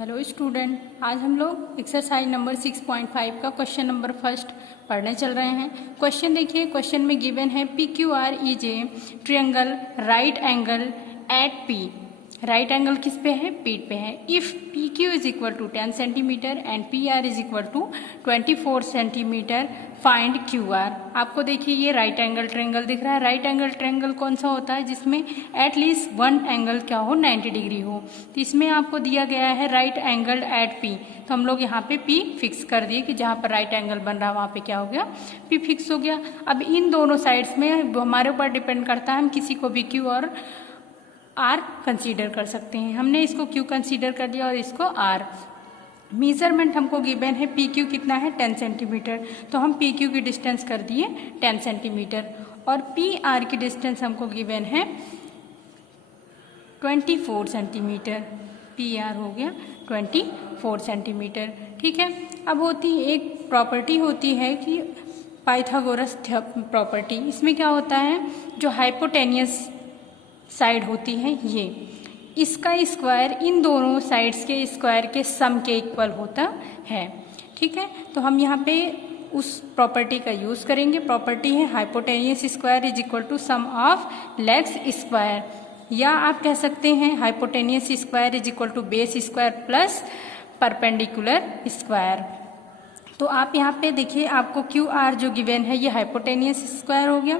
Hello student, आज हम लोग एक्सरसाइज नंबर 6.5 का क्वेश्चन नंबर फर्स्ट पढ़ने चल रहे हैं। क्वेश्चन देखिए, क्वेश्चन में गिवन है PQR is a triangle right angle at P। Right angle किस पे है? पीठ पे है। If PQ is equal to 10 centimetre and PR is equal to 24 centimetre, find QR। आपको देखिए ये राइट एंगल ट्रायंगल दिख रहा है। राइट एंगल ट्रायंगल कौन सा होता है? जिसमें एटलीस्ट वन एंगल क्या हो, 90 डिग्री हो। तो इसमें आपको दिया गया है राइट एंगल एट P, तो हम लोग यहाँ पे P फिक्स कर दिए कि जहाँ पर राइट एंगल बन रहा है वहाँ पे क्या हो गया, P फिक्स हो गया। अब इन दोनों साइड्स में हमारे ऊपर डिपेंड करता है, हम किसी को भी Q और R कंसीडर कर सकते हैं। हमने इसको Q कंसीडर कर दिया और इसको R। मेजरमेंट हमको गिवन है PQ कितना है, 10 सेंटीमीटर, तो हम PQ की डिस्टेंस कर दिए 10 सेंटीमीटर और PR की डिस्टेंस हमको गिवन है 24 सेंटीमीटर। PR हो गया 24 सेंटीमीटर। ठीक है। अब एक प्रॉपर्टी होती है कि पाइथागोरस प्रॉपर्टी। इसमें क्या होता है, जो हाइपोटेनियस साइड होती है ये, इसका स्क्वायर इन दोनों साइड्स के स्क्वायर के सम के इक्वल होता है। ठीक है। तो हम यहाँ पे उस प्रॉपर्टी का यूज़ करेंगे। प्रॉपर्टी है hypotenuse square is equal to sum of legs square, या आप कह सकते हैं hypotenuse square is equal to base square plus perpendicular square. तो आप यहाँ पे देखिए, आपको QR जो गिवन है ये हाइपोटेनियस स्क्वायर हो गया,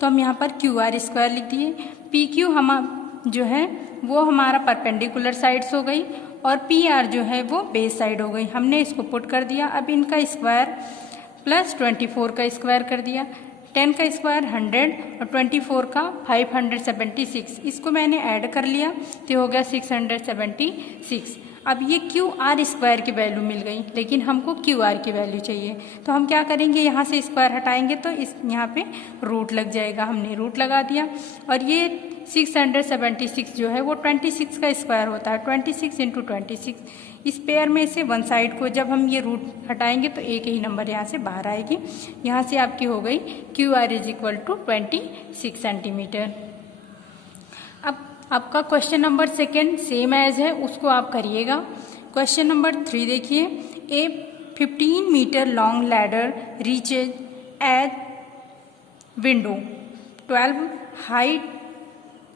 तो हम यहाँ पर QR स्क्वायर लिख दिए। PQ हम जो है वो हमारा परपेंडिकुलर साइड्स हो गई और PR जो है वो बेस साइड हो गई। हमने इसको पुट कर दिया। अब इनका स्क्वायर प्लस 24 का स्क्वायर कर दिया। 10 का स्क्वायर 100 और 24 का 576। इसको मैंने ऐड कर लिया तो हो गया 676। अब ये QR स्क्वायर की वैल्यू मिल गई, लेकिन हमको QR की वैल्यू चाहिए, तो हम क्या करेंगे, यहाँ से स्क्वायर हटाएंगे तो इस यहाँ पे रूट लग जाएगा। हमने रूट लगा दिया और ये 676 जो है वो 26 का स्क्वायर होता है। 26 इंटू 26, इस पेयर में से वन साइड को जब हम ये रूट हटाएंगे तो एक ही नंबर यहाँ से बाहर आएगी। यहाँ से आपकी हो गई QR is equal to 26 centimetre. अब आपका question number second same as है, उसको आप करिएगा। क्वेश्चन नंबर 3 देखिए, a 15 metre long ladder reaches at window 12 height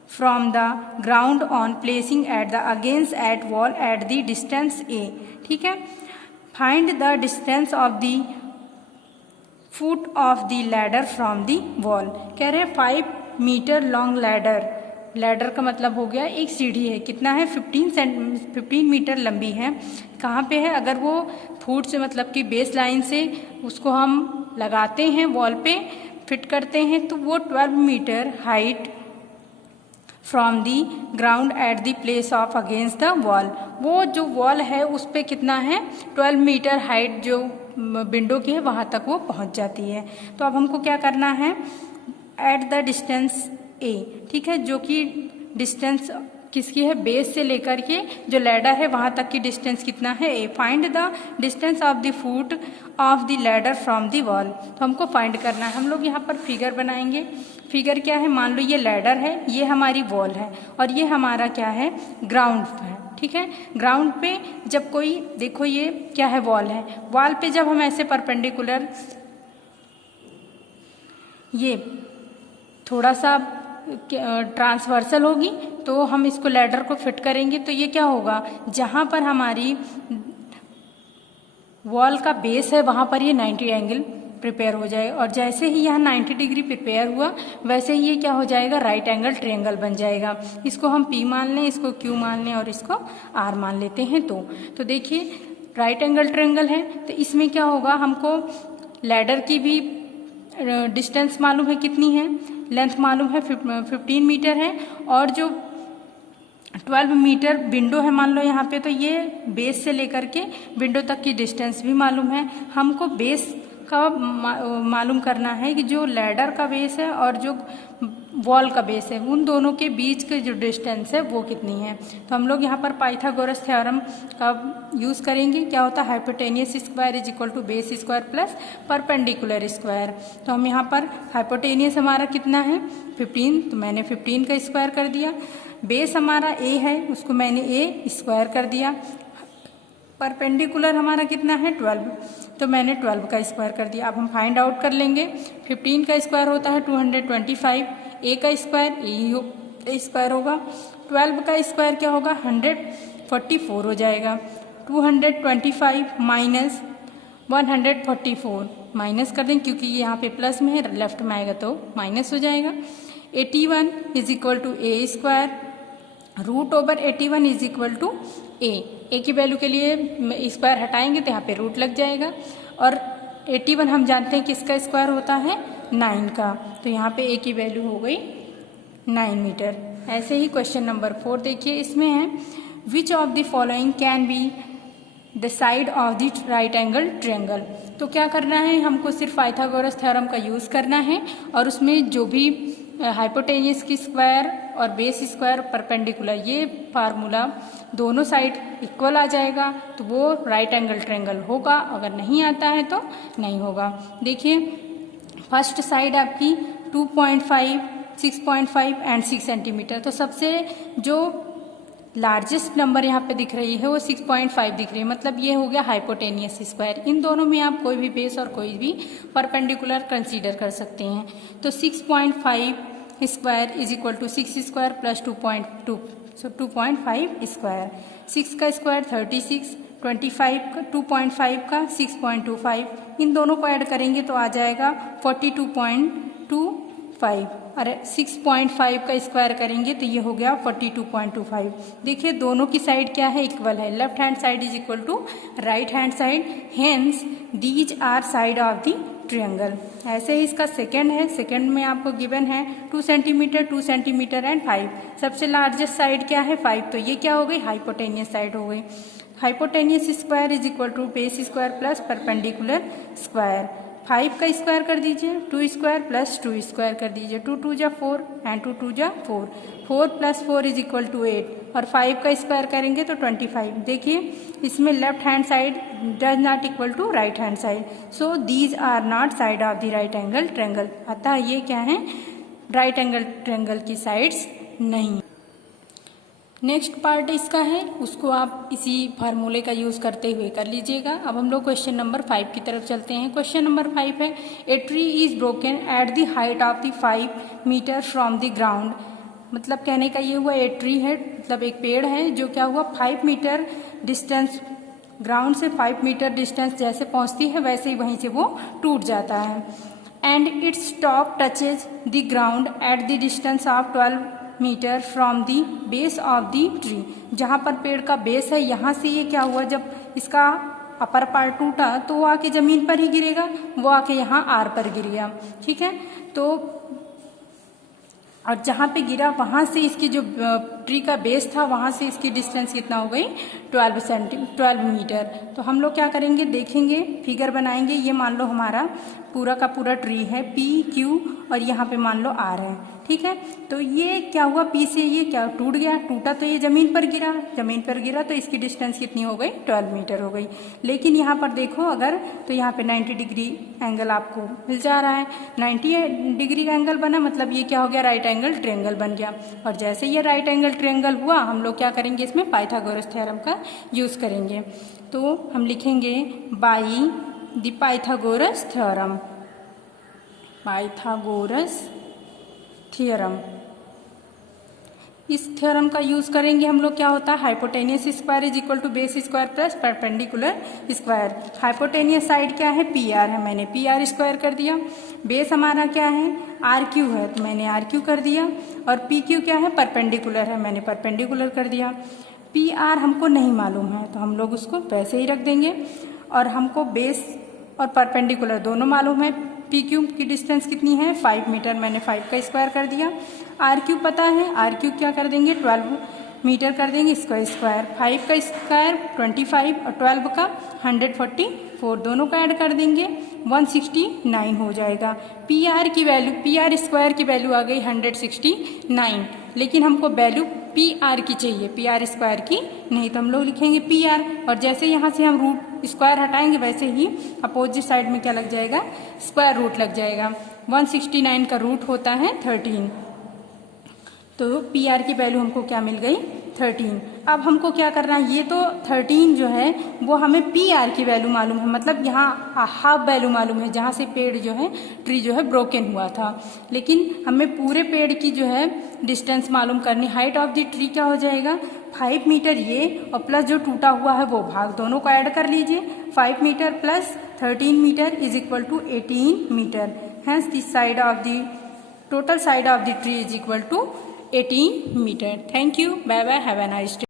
from the ground on placing at the against at wall at the distance A। ठीक है। Find the distance of the foot of the ladder from the wall. कह रहे हैं 5 metre long ladder. Ladder का मतलब हो गया एक सीढ़ी है, कितना है 15 मीटर लंबी है। कहाँ पे है? अगर वो फुट से मतलब कि बेस लाइन से उसको हम लगाते हैं वॉल पे फिट करते हैं, तो वो 12 metre height from the ground at the place of against the wall. वो जो वॉल है उस पे कितना है, 12 मीटर हाइट जो विंडो की है वहाँ तक वो पहुँच जाती है। तो अब हमको क्या करना है, एट द डिस्टेंस A। ठीक है, जो कि डिस्टेंस किसकी है, बेस से लेकर के जो लैडर है वहाँ तक की डिस्टेंस कितना है A। Find the distance of the foot of the ladder from the wall. तो हमको फाइंड करना है। हम लोग यहाँ पर फिगर बनाएंगे। फिगर क्या है, मान लो ये लैडर है, ये हमारी वॉल है और ये हमारा क्या है, ग्राउंड है। ठीक है। ग्राउंड पे जब कोई, देखो ये क्या है, वॉल है। वॉल पे जब हम ऐसे परपेंडिकुलर ये थोड़ा सा ट्रांसवर्सल होगी तो हम इसको लैडर को फिट करेंगे, तो ये क्या होगा, जहाँ पर हमारी वॉल का बेस है वहाँ पर ये 90 एंगल प्रिपेयर हो जाए, और जैसे ही यहाँ 90 डिग्री प्रिपेयर हुआ वैसे ही ये क्या हो जाएगा, राइट एंगल ट्रायंगल बन जाएगा। इसको हम P मान लें, इसको Q मान लें और इसको R मान लेते हैं। तो देखिए राइट एंगल ट्रायंगल है, तो इसमें क्या होगा, हमको लैडर की भी डिस्टेंस मालूम है कितनी है, लेंथ मालूम है 15 मीटर है, और जो 12 मीटर विंडो है मान लो यहाँ पे, तो ये बेस से लेकर के विंडो तक की डिस्टेंस भी मालूम है। हमको बेस का मालूम करना है कि जो लैडर का बेस है और जो वॉल का बेस है उन दोनों के बीच के जो डिस्टेंस है वो कितनी है। तो हम लोग यहाँ पर पाइथागोरस थ्योरम का यूज़ करेंगे। क्या होता है, hypotenuse square is equal to base square plus perpendicular square. तो हम यहाँ पर हाइपोटेनियस हमारा कितना है 15, तो मैंने 15 का स्क्वायर कर दिया। बेस हमारा A है, उसको मैंने A स्क्वायर कर दिया। परपेंडिकुलर हमारा कितना है 12, तो मैंने 12 का स्क्वायर कर दिया। अब हम फाइंड आउट कर लेंगे। 15 का स्क्वायर होता है 225, ए का स्क्वायर ए स्क्वायर होगा। 12 का स्क्वायर क्या होगा 144 हो जाएगा। 225 माइनस 144 माइनस कर देंगे क्योंकि ये यहाँ पे प्लस में है, लेफ्ट में आएगा तो माइनस हो जाएगा। 81 is equal to A square, root over 81 is equal to A की वैल्यू के लिए स्क्वायर हटाएंगे तो यहाँ पे रूट लग जाएगा। और 81 हम जानते हैं किसका स्क्वायर होता है 9 का, तो यहाँ पे ए की वैल्यू हो गई 9 मीटर। ऐसे ही क्वेश्चन नंबर 4 देखिए, इसमें है which of the following can be the side of the right angle triangle. तो क्या करना है, हमको सिर्फ पाइथागोरस थ्योरम का यूज़ करना है और उसमें जो भी हाइपोटेन्यूस की स्क्वायर और बेस स्क्वायर परपेंडिकुलर ये फार्मूला दोनों साइड इक्वल आ जाएगा तो वो राइट एंगल ट्रायंगल होगा, अगर नहीं आता है तो नहीं होगा। देखिए फर्स्ट साइड आपकी 2.5, 6.5 एंड 6 सेंटीमीटर, तो सबसे जो लार्जेस्ट नंबर यहाँ पे दिख रही है वो 6.5 दिख रही है, मतलब ये हो गया हाइपोटेनियस स्क्वायर। इन दोनों में आप कोई भी बेस और कोई भी परपेंडिकुलर कंसीडर कर सकते हैं। तो 6.5 square is equal to 6 square plus 2.2, so 2.5 square. 6 का स्क्वायर 36, 25 का 2.5 का 6.25, इन दोनों को ऐड करेंगे तो आ जाएगा 42.25, अरे 6.5 का स्क्वायर करेंगे तो ये हो गया 42.25। देखिए दोनों की साइड क्या है इक्वल है, left hand side is equal to right hand side, hence these are side of the triangle. ऐसे ही इसका सेकंड है, सेकंड में आपको गिवन है 2 सेंटीमीटर, 2 सेंटीमीटर एंड 5। सबसे लार्जेस्ट साइड क्या है 5, तो ये क्या हो गई हाइपोटेनियस साइड हो गई। Hypotenuse square is equal to base square plus perpendicular square. 5 का स्क्वायर कर दीजिए, 2 स्क्वायर प्लस 2 स्क्वायर कर दीजिए, 2 2 जा 4 एंड 2 2 जा 4, 4 प्लस 4 इज इक्वल टू 8, और 5 का स्क्वायर करेंगे तो 25। देखिए इसमें left hand side does not equal to right hand side, so these are not side of the right angle triangle, अतः ये क्या है राइट एंगल ट्रायंगल की साइड्स नहीं। नेक्स्ट पार्ट इसका है, उसको आप इसी फार्मूले का यूज़ करते हुए कर लीजिएगा। अब हम लोग क्वेश्चन नंबर 5 की तरफ चलते हैं। क्वेश्चन नंबर 5 है a tree is broken at the height of the 5 metre from the ground. मतलब कहने का ये हुआ ए ट्री है, मतलब एक पेड़ है जो क्या हुआ 5 मीटर डिस्टेंस, ग्राउंड से 5 मीटर डिस्टेंस जैसे पहुँचती है वैसे ही वहीं से वो टूट जाता है। And its top touches the ground at the distance of 12 metre from the base of the tree. जहाँ पर पेड़ का बेस है यहाँ से ये क्या हुआ, जब इसका अपर पार्ट टूटा तो वो आके ज़मीन पर ही गिरेगा, वो आके यहाँ आर पर गिर गया, ठीक है। तो और जहाँ पे गिरा वहाँ से इसकी जो ट्री का बेस था वहाँ से इसकी डिस्टेंस कितना हो गई 12 मीटर। तो हम लोग क्या करेंगे, देखेंगे फिगर बनाएंगे। ये मान लो हमारा पूरा का पूरा ट्री है पी क्यू और यहाँ पे मान लो आर है, ठीक है। तो ये क्या हुआ पी से ये क्या टूट गया, टूटा तो ये ज़मीन पर गिरा, ज़मीन पर गिरा तो इसकी डिस्टेंस कितनी हो गई 12 मीटर हो गई। लेकिन यहाँ पर देखो अगर तो यहाँ पे 90 डिग्री एंगल आपको मिल जा रहा है, 90 डिग्री का एंगल बना मतलब ये क्या हो गया राइट एंगल ट्रायंगल बन गया। और जैसे ये राइट एंगल ट्रायंगल हुआ हम लोग क्या करेंगे इसमें पाइथागोरस थ्योरम का यूज़ करेंगे। तो हम लिखेंगे by the Pythagoras theorem, Pythagoras theorem. इस थ्योरम का यूज करेंगे हम लोग, क्या होता है hypotenuse square is equal to base square plus perpendicular square. Hypotenuse side क्या है पी आर है, मैंने पी आर स्क्वायर कर दिया। बेस हमारा क्या है आर क्यू है तो मैंने आर क्यू कर दिया, और पी क्यू क्या है परपेंडिकुलर है, मैंने परपेंडिकुलर कर दिया। पी आर हमको नहीं मालूम है तो हम लोग उसको वैसे ही रख देंगे, और हमको बेस और परपेंडिकुलर दोनों मालूम है। पी क्यू की डिस्टेंस कितनी है 5 मीटर, मैंने 5 का स्क्वायर कर दिया। आर क्यू पता है, आर क्यू क्या कर देंगे 12 मीटर कर देंगे, इसका स्क्वायर 5 का स्क्वायर 25 और 12 का 144, दोनों का ऐड कर देंगे 169 हो जाएगा। पी आर की वैल्यू, पी आर स्क्वायर की वैल्यू आ गई 169, लेकिन हमको वैल्यू पी आर की चाहिए, पी आर स्क्वायर की नहीं, तो हम लोग लिखेंगे पी आर। और जैसे यहाँ से हम रूट स्क्वायर हटाएंगे वैसे ही अपोजिट साइड में क्या लग जाएगा स्क्वायर रूट लग जाएगा। 169 का रूट होता है 13, तो पी आर की वैल्यू हमको क्या मिल गई 13। अब हमको क्या करना है, ये तो 13 जो है वो हमें PR की वैल्यू मालूम है, मतलब यहाँ हाफ वैल्यू मालूम है जहाँ से पेड़ जो है ट्री जो है ब्रोकन हुआ था। लेकिन हमें पूरे पेड़ की जो है डिस्टेंस मालूम करनी। हाइट ऑफ द ट्री क्या हो जाएगा, 5 मीटर ये, और प्लस जो टूटा हुआ है वो भाग, दोनों को ऐड कर लीजिए। 5 metre plus 13 metre is equal to 18 metre. Hence the side of the total side of the tree is equal to 18 meter. Thank you. Bye bye. Have a nice day.